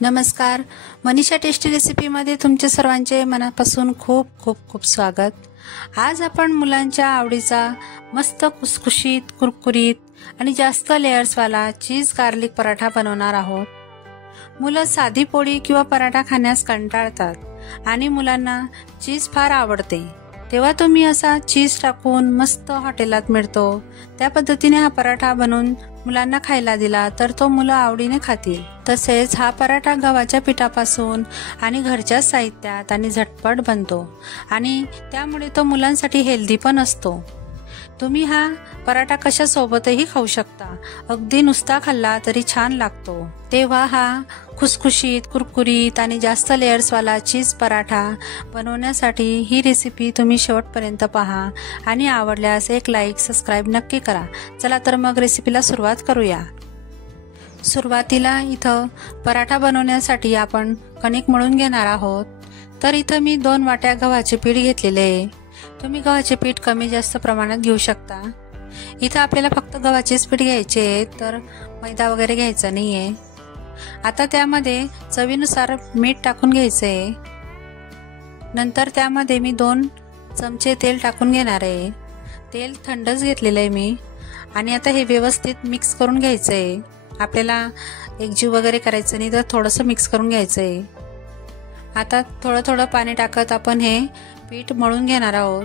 नमस्कार. मनीषा टेस्टी रेसिपीमध्ये तुमचे सर्वांचे मनापासून खूप खूप खूप स्वागत. आज आपण मुलांच्या आवडीचा मस्त कुसकुशीत कुरकुरीत आणि जास्त लेयर्सवाला चीज गार्लिक पराठा बनवणार आहोत. मुलं साधी पोळी किंवा पराठा खाण्यास कंटाळतात आणि मुलांना चीज फार आवडते. तेव्हा तुम्ही असा चीज टाकून मस्त हॉटेलात मिळतो त्या पद्धतीने हा पराठा बनवून मुलांना खायला दिला तर तो मुलं आवडीने खातील. तसेच हा पराठा गव्हाच्या पिठापासून आणि घरच्या साहित्यात आणि झटपट बनतो आणि त्यामुळे तो मुलांसाठी हेल्दी पण असतो. तुम्ही हा पराठा कशासोबतही खाऊ शकता. अगदी नुसता खाल्ला तरी छान लागतो. तेव्हा हा खुसखुशीत कुरकुरीत आणि जास्त लेयर्सवाला चीज पराठा बनवण्यासाठी ही रेसिपी तुम्ही शेवटपर्यंत पहा आणि आवडल्यास एक लाईक सबस्क्राईब नक्की करा. चला तर मग रेसिपीला सुरुवात करूया. सुरुवातीला इथं पराठा बनवण्यासाठी आपण कणिक मळून घेणार आहोत. तर इथं मी 2 वाट्या गव्हाचे पीठ घेतलेले आहे. तुम्ही गव्हाचे पीठ कमी जास्त प्रमाणात घेऊ शकता. इथं आपल्याला फक्त गव्हाचेच पीठ घ्यायचे आहे, तर मैदा वगैरे घ्यायचा नाहीये. आता त्यामध्ये चवीनुसार मीठ टाकून घ्यायचं आहे. नंतर त्यामध्ये मी 2 चमचे तेल टाकून घेणार आहे. तेल थंडच घेतलेलं आहे मी. आणि आता हे व्यवस्थित मिक्स करून घ्यायचं आहे. आपल्याला एकजीव वगैरे करायचं नाही, तर थोडंसं मिक्स करून घ्यायचं आहे. आता थोडं थोडं पाणी टाकत आपण हे पीठ मळून घेणार आहोत.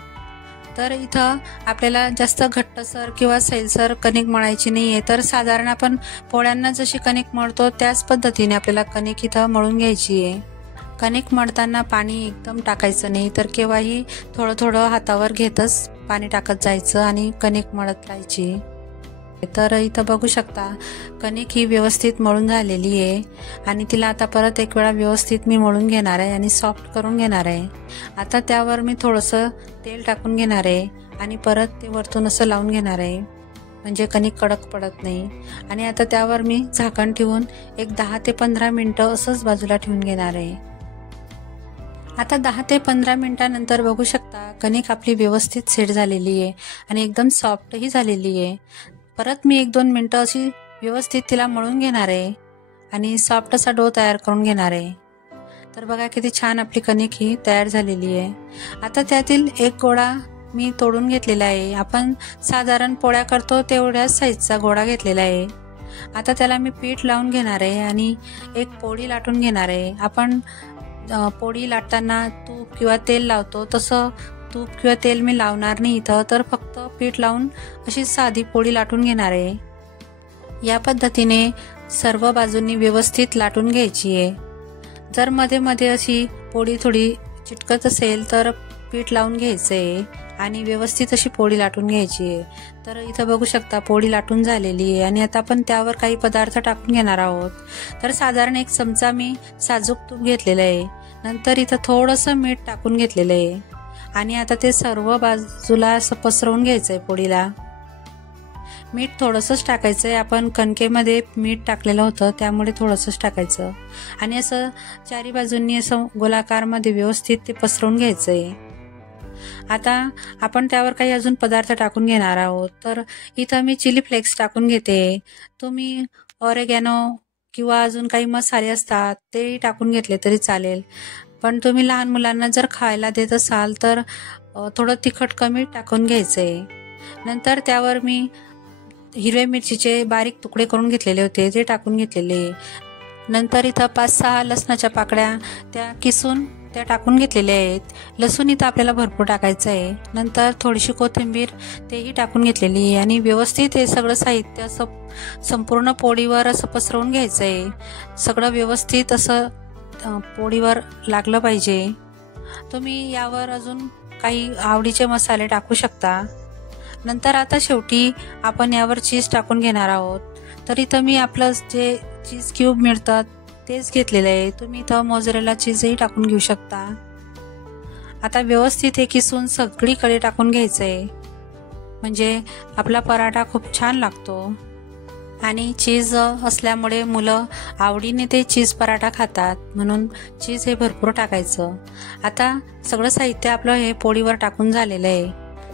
तर इथं आपल्याला जास्त घट्टसर किंवा सैलसर कणिक मळायची नाहीये, तर साधारण आपण पोळ्यांना जशी कणिक मळतो त्याच पद्धतीने आपल्याला कणिक इथं मळून घ्यायची आहे. कणिक मळताना पाणी एकदम टाकायचं नाही, तर केव्हाही थोडं थोडं हातावर घेतच पाणी टाकत जायचं आणि कणिक मळत राहायची. तर इथं बघू शकता कणिक ही व्यवस्थित मळून झालेली आहे आणि तिला आता परत एक वेळा व्यवस्थित मी मळून घेणार आहे आणि सॉफ्ट करून घेणार आहे. आता त्यावर मी थोडंसं तेल टाकून घेणार आहे आणि परत ते वरतून असं लावून घेणार आहे, म्हणजे कणिक कडक पडत नाही. आणि आता त्यावर मी झाकण ठेवून एक 10 ते 15 मिनिटं असंच बाजूला ठेवून घेणार आहे. आता 10 ते 15 मिनिटांनंतर बघू शकता कणिक आपली व्यवस्थित सेट झालेली आहे आणि एकदम सॉफ्टही झालेली आहे. परत मी 1-2 मिनिटं अशी व्यवस्थित तिला मळून घेणार आहे आणि सॉफ्ट असा डो तयार करून घेणार आहे. तर बघा किती छान आपली कणिक ही तयार झालेली आहे. आता त्यातील एक गोळा मी तोडून घेतलेला आहे. आपण साधारण पोळ्या करतो तेवढ्याच साईजचा गोळा घेतलेला आहे. आता त्याला मी पीठ लावून घेणार आहे आणि एक पोळी लाटून घेणार आहे. आपण पोळी लाटताना तूप किंवा तेल लावतो तसं तूप किंवा तेल मी लावणार नाही इथं, तर फक्त पीठ लावून अशी साधी पोळी लाटून घेणार आहे. या पद्धतीने सर्व बाजूंनी व्यवस्थित लाटून घ्यायची आहे. जर मध्ये मध्ये अशी पोळी थोडी चिटकत असेल तर पीठ लावून घ्यायचं आहे आणि व्यवस्थित अशी पोळी लाटून घ्यायची आहे. तर इथं बघू शकता पोळी लाटून झालेली आहे आणि आता आपण त्यावर काही पदार्थ टाकून घेणार आहोत. तर साधारण 1 चमचा मी साजूक तूप घेतलेलं आहे. नंतर इथं थोडंसं मीठ टाकून घेतलेलं आहे आणि आता ते सर्व बाजूला असं पसरवून घ्यायचंय पोळीला. मीठ थोडंसंच टाकायचंय. आपण कणकेमध्ये मीठ टाकलेलं होतं त्यामुळे थोडंसंच टाकायचं आणि असं चारी बाजूंनी असं गोलाकारमध्ये व्यवस्थित ते पसरवून घ्यायचंय. आता आपण त्यावर काही अजून पदार्थ टाकून घेणार आहोत. तर इथं मी चिली फ्लेक्स टाकून घेते. तुम्ही ऑरेगॅनो किंवा अजून काही मसाले असतात तेही टाकून घेतले तरी चालेल, पण तुम्ही लहान मुलांना जर खायला देत असाल तर थोडं तिखट कमी टाकून घ्यायचंय. नंतर त्यावर मी हिरव्या मिरचीचे बारीक तुकडे करून घेतलेले होते ते टाकून घेतलेले. नंतर इथं 5-6 लसणाच्या पाकळ्या त्या किसून त्या टाकून घेतलेल्या आहेत. लसूण इथं आपल्याला भरपूर टाकायचं आहे. नंतर थोडीशी कोथिंबीर तेही टाकून घेतलेली आहे आणि व्यवस्थित हे सगळं साहित्य असं संपूर्ण पोळीवर असं पसरवून घ्यायचं आहे. सगळं व्यवस्थित असं पोळीवर लागलं पाहिजे. तुम्ही यावर अजून काही आवडीचे मसाले टाकू शकता. नंतर आता शेवटी आपण यावर चीज टाकून घेणार आहोत. तर इथं मी आपलं जे चीज क्यूब मिळतात तेच घेतलेलं आहे. तुम्ही इथं मोझरेला चीजही टाकून घेऊ शकता. आता व्यवस्थित हे किसून सगळीकडे टाकून घ्यायचंय, म्हणजे आपला पराठा खूप छान लागतो. आणि चीज असल्यामुळे मुलं आवडीने ते चीज पराठा खातात, म्हणून चीज हे भरपूर टाकायचं. आता सगळं साहित्य आपलं हे पोळीवर टाकून झालेलं आहे.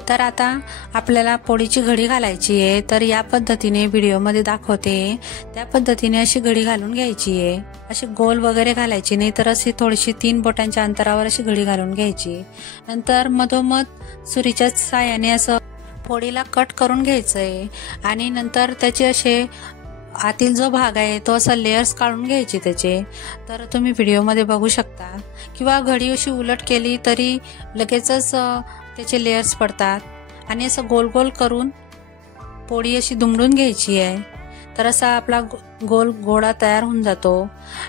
तर आता आपल्याला पोळीची घडी घालायची आहे, तर या पद्धतीने व्हिडिओमध्ये दाखवते त्या पद्धतीने अशी घडी घालून घ्यायची आहे. अशी गोल वगैरे घालायची नाही, तर अशी थोडीशी 3 बोटांच्या अंतरावर अशी घडी घालून घ्यायची. नंतर मधोमध सुरीच्या साहाय्याने असं पोळीला कट करून घ्यायचंय आणि नंतर त्याचे असे आतील जो भाग आहे तो असा लेयर्स काढून घ्यायचे त्याचे. तर तुम्ही व्हिडिओमध्ये बघू शकता, किंवा घडी अशी उलट केली तरी लगेचच त्याचे लेयर्स पडतात. आणि असं गोल गोल करून पोळी अशी दुमडून घ्यायची आहे, तर असा आपला गोल गोळा तयार होऊन जातो.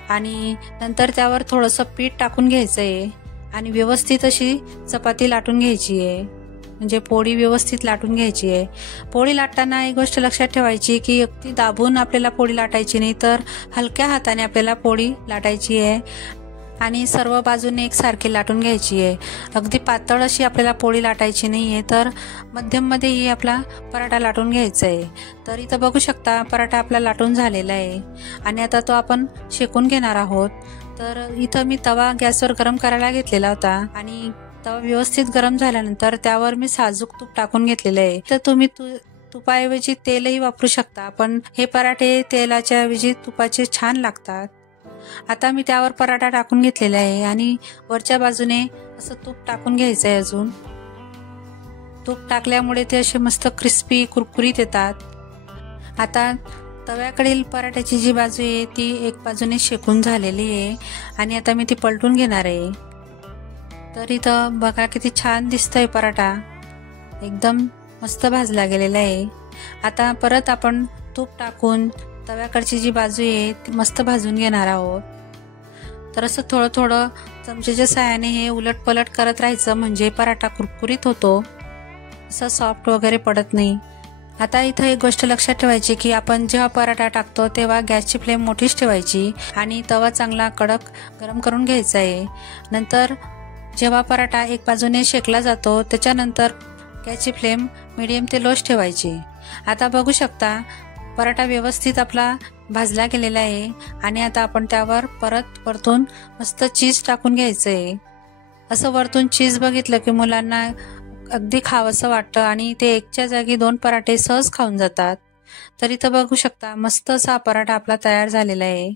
आणि नंतर त्यावर थोडंसं पीठ टाकून घ्यायचं आहे आणि व्यवस्थित अशी चपाती लाटून घ्यायची आहे, म्हणजे पोळी व्यवस्थित लाटून घ्यायची आहे. पोळी लाटताना एक गोष्ट लक्षात ठेवायची की अगदी दाबून आपल्याला पोळी लाटायची नाही, तर हलक्या हाताने आपल्याला पोळी लाटायची आहे आणि सर्व बाजूने एकसारखी लाटून घ्यायची आहे. अगदी पातळ अशी आपल्याला पोळी लाटायची नाही आहे, तर मध्यममध्येही आपला पराठा लाटून घ्यायचा आहे. तर इथं बघू शकता पराठा आपला लाटून झालेला आहे आणि आता तो आपण शेकून घेणार आहोत. तर इथं मी तवा गॅसवर गरम करायला घेतलेला होता आणि तवा व्यवस्थित गरम झाल्यानंतर त्यावर मी साजूक तूप टाकून घेतलेलं आहे. तर तुम्ही तुपाऐवजी तेलही वापरू शकता, पण हे पराठे तेलाच्या ऐवजी तुपाचे छान लागतात. आता मी त्यावर पराठा टाकून घेतलेला आहे आणि वरच्या बाजूने असं तूप टाकून घ्यायचं आहे. अजून तूप टाकल्यामुळे ते असे मस्त क्रिस्पी कुरकुरीत येतात. आता तव्याकडील पराठ्याची जी बाजू आहे ती एक बाजूने शेकून झालेली आहे आणि आता मी ती पलटून घेणार आहे. तर इथं बघा किती छान दिसतोय पराठा, एकदम मस्त भाजला गेलेला आहे. आता परत आपण तूप टाकून तव्याकडची जी बाजू आहे ती मस्त भाजून घेणार आहोत. तर असं थोडं थोडं चमच्याच्या साहाय्याने हे उलट पलट करत राहायचं, म्हणजे पराठा कुरकुरीत होतो, असं सॉफ्ट वगैरे पडत नाही. आता इथं एक गोष्ट लक्षात ठेवायची की आपण जेव्हा पराठा टाकतो तेव्हा गॅसची फ्लेम मोठीच ठेवायची आणि तवा चांगला कडक गरम करून घ्यायचा आहे. नंतर जेव्हा पराठा एक बाजूने शेकला जातो त्याच्यानंतर गॅसची फ्लेम मीडियम ते लोच ठेवायची. आता बघू शकता पराठा व्यवस्थित आपला भाजला गेलेला आहे आणि आता आपण त्यावर परत वरतून मस्त चीज टाकून घ्यायचं आहे. असं वरतून चीज बघितलं की मुलांना अगदी खावंसं वाटतं आणि ते एकच्या जागी 2 पराठे सहज खाऊन जातात. तर इथं बघू शकता मस्त असा पराठा आपला तयार झालेला आहे.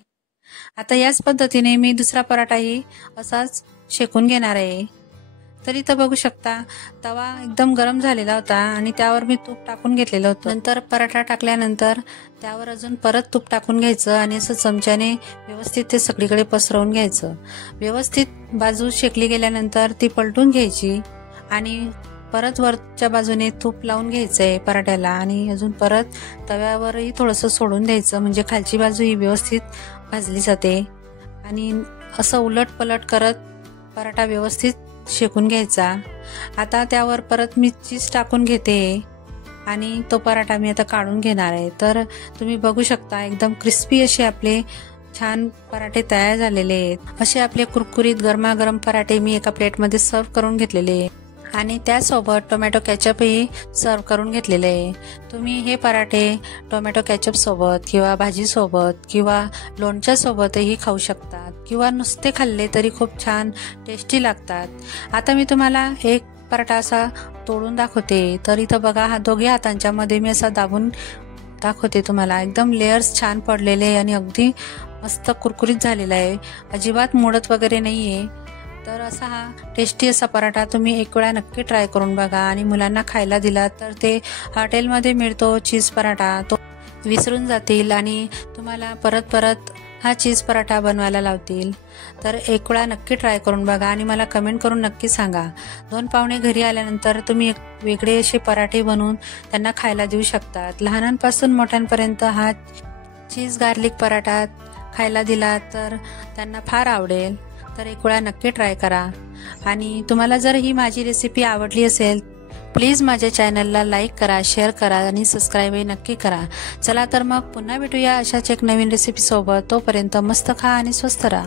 आता याच पद्धतीने मी दुसरा पराठाही असाच शेकून घेणार आहे. तर इथं बघू शकता तवा एकदम गरम झालेला होता आणि त्यावर मी तूप टाकून घेतलेलं होतं. नंतर पराठा टाकल्यानंतर त्यावर अजून परत तूप टाकून घ्यायचं आणि असं चमच्याने व्यवस्थित ते सगळीकडे पसरवून घ्यायचं. व्यवस्थित बाजू शेकली गेल्यानंतर ती पलटून घ्यायची आणि परत वरच्या बाजूने तूप लावून घ्यायचंय पराठ्याला आणि अजून परत तव्यावरही थोडंसं सोडून द्यायचं, म्हणजे खालची बाजू ही व्यवस्थित भाजली जाते. आणि असं उलट पलट करत पराठा व्यवस्थित शेकून घ्यायचा. आता त्यावर परत मी चीज टाकून घेते आणि तो पराठा मी आता काढून घेणार आहे. तर तुम्ही बघू शकता एकदम क्रिस्पी असे आपले छान पराठे तयार झालेले आहेत. असे आपले कुरकुरीत गरमागरम पराठे मी एका प्लेटमध्ये सर्व करून घेतलेले आहे आणि त्यासोबत टोमॅटो केचपही सर्व करून घेतलेले आहे. तुम्ही हे पराठे टोमॅटो केचप सोबत किंवा भाजी सोबत किंवा लोणच्या सोबतही खाऊ शकतात किंवा नुसते खाल्ले तरी खूप छान टेस्टी लागतात. आता मी तुम्हाला एक पराठा असा तोडून दाखवते. तर इथं बघा हा दोघे हातांच्या मध्ये मी असा दाबून दाखवते तुम्हाला. एकदम लेयर्स छान पडलेले आणि अगदी मस्त कुरकुरीत झालेला आहे, अजिबात मोडत वगैरे नाहीये. तर असा हा टेस्टी असा पराठा तुम्ही एक वेळा नक्की ट्राय करून बघा आणि मुलांना खायला दिला तर ते हॉटेलमध्ये मिळतो चीज पराठा तो विसरून जातील आणि तुम्हाला परत परत हा चीज पराठा बनवायला लावतील. तर एक वेळा नक्की ट्राय करून बघा आणि मला कमेंट करून नक्की सांगा. 2 पाहुणे घरी आल्यानंतर तुम्ही एक वेगळे असे पराठे बनवून त्यांना खायला देऊ शकतात. लहानांपासून मोठ्यांपर्यंत हा चीज गार्लिक पराठा खायला दिला तर त्यांना फार आवडेल. तर एक वेळा नक्की ट्राय करा. आणि तुम्हाला जर ही माझी रेसिपी आवडली असेल प्लीज माझ्या चॅनलला लाईक करा, शेअर करा आणि सबस्क्राईबही नक्की करा. चला तर मग पुन्हा भेटूया अशाच एक नवीन रेसिपी सोबत. तोपर्यंत मस्त खा आणि स्वस्त राहा.